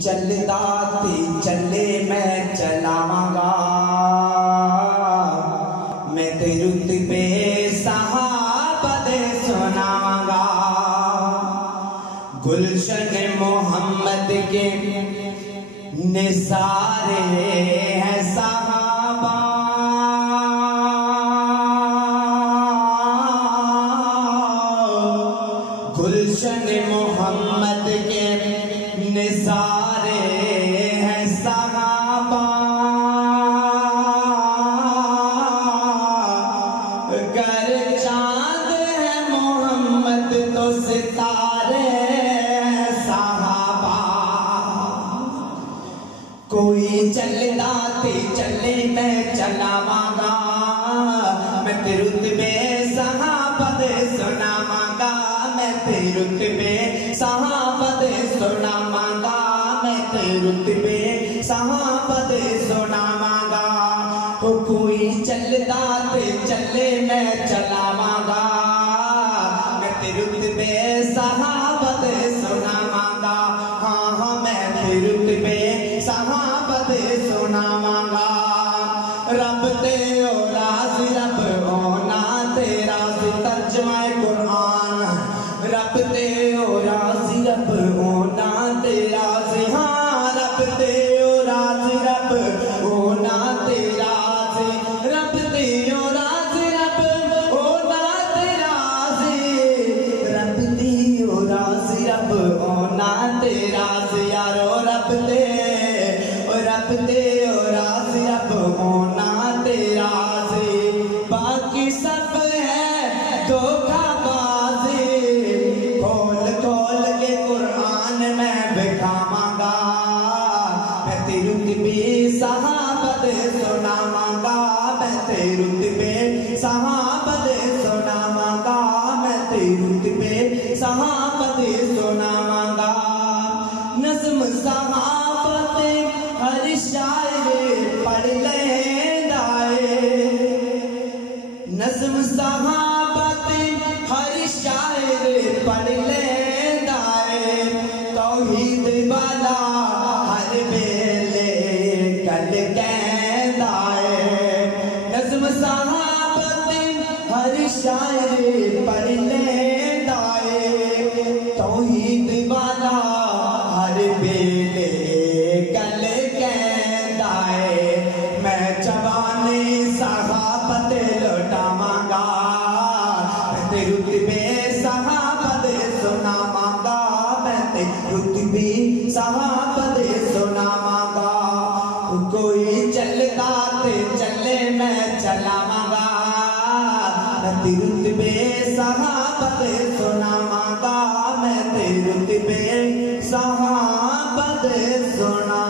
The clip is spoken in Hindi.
चलदा ते चले मैं चलावांगा, मैं ते रुतबे सहाबा दे सुनावांगा। गुलशन मोहम्मद के निसारे हैं सहाबा, गुलशन मोहम्मद के निसारे हैं सहाबा। गर चांद है मोहम्मद तो सितारे हैं सहाबा। कोई चलदा ते चले मैं चलावांगा, मैं ते रुतबे सहाबा दे सुनावांगा, मैं ते रुतबे सहाबा दे सुनावांगा, मैं ते रुतबे सहाबा दे सुनावांगा। कोई चलदा ते चले मैं चलावांगा, मैं ते रुतबे सहाबा दे सुनावांगा। हाँ हाँ मैं ते रुतबे सहाबा दे सुनावांगा। रब ते ओ राज़ी रब होना तेरा सी तर्जुमाए कुरान, रब ते ओ राज़ी रब होना तेरा सी। हाँ रब ते ओ राज़ी रब होना तेरा सी, रब ते ओ राज़ी रब होना तेरा सी, रब ते ओ राज़ी रब होना तेरा सी। यारो रब ते ओ राज़ी रब होना तेरा सी। बाकी सब है धोखाबाजी, खोल खोल के कुरान में बिठावांगा, मैं ते रुतबे सहाबा दे सुनावांगा, मैं ते रुतबे सहाबा दे सुनावांगा, मैं ते रुतबे सहाबा दे सुनावांगा। नज़्म सहाबा ते हर शायर पढ़ लेंदा है, नज़्म सहाबा ते हर शायर पढ़ लेंदा है। तौहीद वाला हर वेले गल कहंदा है, नज़्म सहाबा ते हर शायर पढ़ लेंदा है। तौहीद वाला हर वेले गल कहंदा है। मैं जवाने सहाबा ते लौटावांगा, मैं ते रुतबे सहाबा दे सुनावांगा, मैं ते रुतबे सहाबा दे सुनावांगा। कोई चलदा ते चले मैं चलावांगा, मैं ते रुतबे सहाबा दे सुनावांगा, मैं ते रुतबे सहाबा दे सुना।